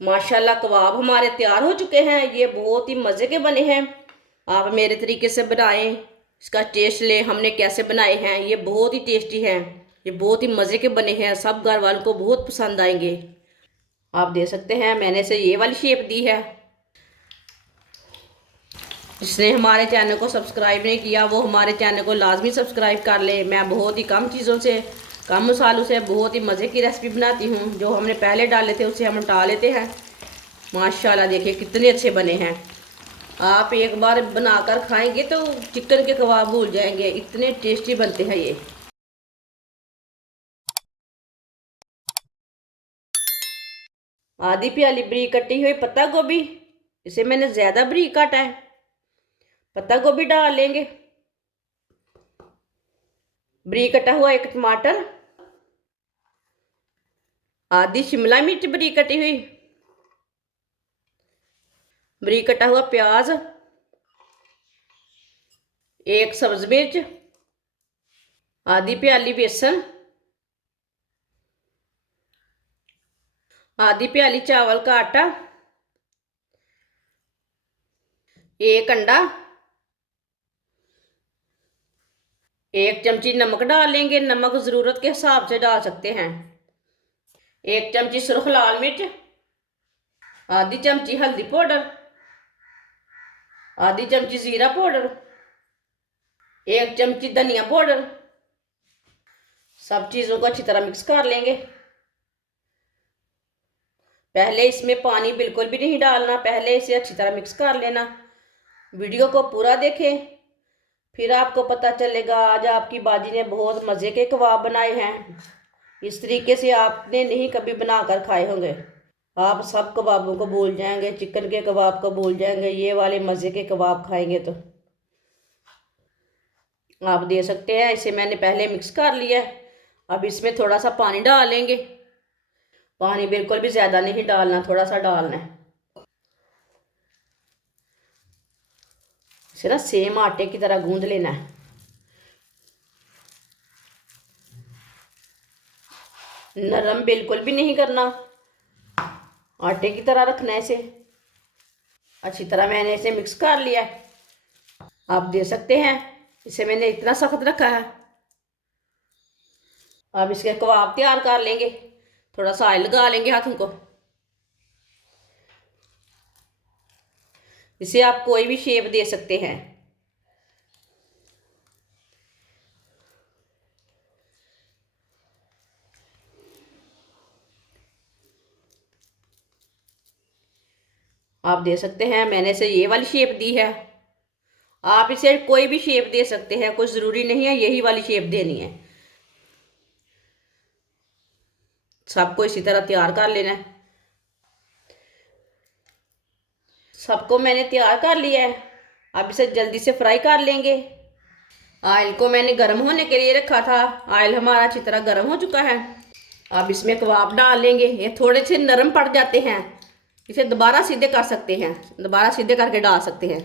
माशाल्लाह कबाब हमारे तैयार हो चुके हैं। ये बहुत ही मज़े के बने हैं। आप मेरे तरीके से बनाएं, इसका टेस्ट लें हमने कैसे बनाए हैं। ये बहुत ही टेस्टी हैं, ये बहुत ही मज़े के बने हैं। सब घर वालों को बहुत पसंद आएंगे। आप दे सकते हैं, मैंने से ये वाली शेप दी है। जिसने हमारे चैनल को सब्सक्राइब नहीं किया वो हमारे चैनल को लाजमी सब्सक्राइब कर ले। मैं बहुत ही कम चीज़ों से, कम मसालों से बहुत ही मज़े की रेसिपी बनाती हूँ। जो हमने पहले डाले थे उसे हम हटा लेते हैं। माशाल्लाह देखिए कितने अच्छे बने हैं। आप एक बार बनाकर खाएंगे तो चिकन के कबाब भूल जाएंगे, इतने टेस्टी बनते हैं ये। आधी प्याली बरीक कटी हुई पत्ता गोभी, इसे मैंने ज़्यादा बरीक काटा है। पत्ता गोभी डाल लेंगे। बरीक कटा हुआ एक टमाटर, आधी शिमला मिर्च बरीक कटी हुई, बरीक कटा हुआ प्याज, एक सब्ज मिर्च, आधी प्याली बेसन, आधी प्याली चावल का आटा, एक अंडा, एक चमची नमक डाल लेंगे। नमक ज़रूरत के हिसाब से डाल सकते हैं। एक चमची सुर्ख लाल मिर्च, आधी चमची हल्दी पाउडर, आधी चमची जीरा पाउडर, एक चमची धनिया पाउडर। सब चीज़ों को अच्छी तरह मिक्स कर लेंगे। पहले इसमें पानी बिल्कुल भी नहीं डालना, पहले इसे अच्छी तरह मिक्स कर लेना। वीडियो को पूरा देखें, फिर आपको पता चलेगा। आज आपकी बाजी ने बहुत मज़े के कबाब बनाए हैं। इस तरीके से आपने नहीं कभी बनाकर खाए होंगे। आप सब कबाबों को भूल जाएंगे, चिकन के कबाब को भूल जाएंगे। ये वाले मज़े के कबाब खाएंगे तो आप दे सकते हैं। इसे मैंने पहले मिक्स कर लिया है। अब इसमें थोड़ा सा पानी डाल लेंगे। पानी बिल्कुल भी ज़्यादा नहीं डालना, थोड़ा सा डालना है। इसे ना सेम आटे की तरह गूंद लेना है। नरम बिल्कुल भी नहीं करना, आटे की तरह रखना है इसे। अच्छी तरह मैंने इसे मिक्स कर लिया है। आप दे सकते हैं, इसे मैंने इतना सख्त रखा है। अब इसके कबाब तैयार कर लेंगे। थोड़ा सा ऑयल लगा लेंगे हाथों को। इसे आप कोई भी शेप दे सकते हैं। आप दे सकते हैं, मैंने इसे ये वाली शेप दी है। आप इसे कोई भी शेप दे सकते हैं, कोई ज़रूरी नहीं है यही वाली शेप देनी है। सबको इसी तरह तैयार कर लेना है। सबको मैंने तैयार कर लिया है। अब इसे जल्दी से फ्राई कर लेंगे। ऑयल को मैंने गर्म होने के लिए रखा था। ऑयल हमारा अच्छी तरह गर्म हो चुका है। अब इसमें कबाब डाल लेंगे। ये थोड़े से नरम पड़ जाते हैं, इसे दोबारा सीधे कर सकते हैं, दोबारा सीधे करके डाल सकते हैं।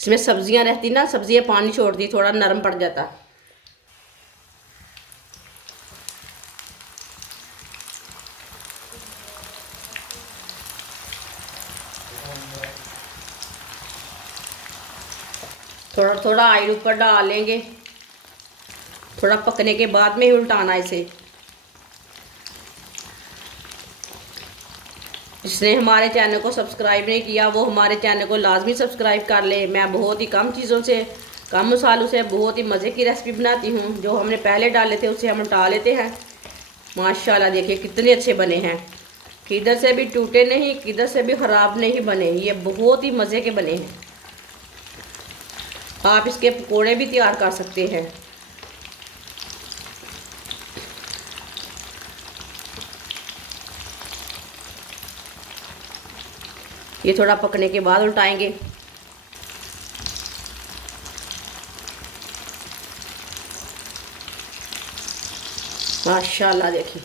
इसमें सब्जियां रहती ना, सब्जियां पानी छोड़ती, थोड़ा नरम पड़ जाता। थोड़ा थोड़ा ऑयल ऊपर डाल लेंगे। थोड़ा पकने के बाद में ही उल्टाना इसे। जिसने हमारे चैनल को सब्सक्राइब नहीं किया वो हमारे चैनल को लाजमी सब्सक्राइब कर ले। मैं बहुत ही कम चीज़ों से, कम मसालों से बहुत ही मज़े की रेसिपी बनाती हूँ। जो हमने पहले डाले थे उसे हम हटा लेते हैं। माशाल्लाह देखिए कितने अच्छे बने हैं। किधर से भी टूटे नहीं, किधर से भी ख़राब नहीं बने। ये बहुत ही मज़े के बने हैं। आप इसके पकौड़े भी तैयार कर सकते हैं। ये थोड़ा पकने के बाद उल्टाएंगे। माशाल्लाह देखिए,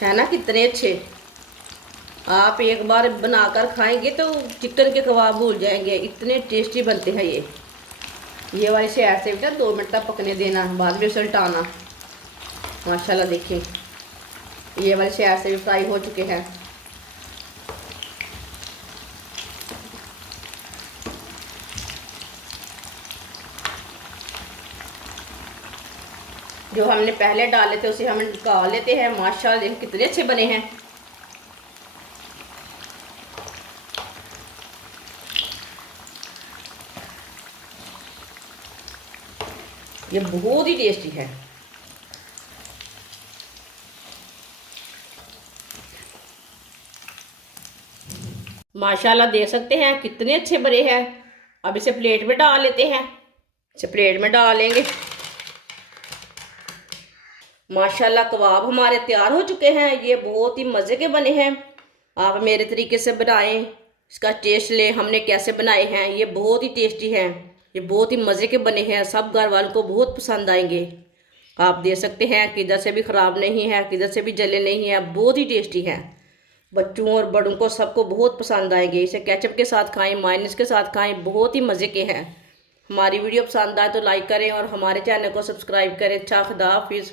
है ना कितने अच्छे। आप एक बार बनाकर खाएंगे तो चिकन के कबाब भूल जाएंगे, इतने टेस्टी बनते हैं ये वाली साइड से बेटा 2 मिनट तक पकने देना, बाद में उसे उल्टाना। माशाल्लाह देखिए ये वाले साइड से भी फ्राई हो चुके हैं। जो हमने पहले डाले थे उसे हम निकाल लेते हैं। माशाल्लाह देखिए कितने अच्छे बने हैं। ये बहुत ही टेस्टी है। माशाल्लाह देख सकते हैं कितने अच्छे बने हैं। अब इसे प्लेट में डाल लेते हैं। इसे प्लेट में डालेंगे। माशाल्लाह कबाब हमारे तैयार हो चुके हैं। ये बहुत ही मज़े के बने हैं। आप मेरे तरीके से बनाएं, इसका टेस्ट लें हमने कैसे बनाए हैं। ये बहुत ही टेस्टी हैं। ये बहुत ही मज़े के बने हैं। सब घर वालों को बहुत पसंद आएंगे। आप देख सकते हैं किधर से भी ख़राब नहीं है, किधर से भी जले नहीं है। बहुत ही टेस्टी है। बच्चों और बड़ों को सबको बहुत पसंद आएंगे। इसे केचप के साथ खाएं, मायोनीज के साथ खाएं। बहुत ही मज़े के हैं। हमारी वीडियो पसंद आए तो लाइक करें और हमारे चैनल को सब्सक्राइब करें। अच्छा, खुदा हाफिज़।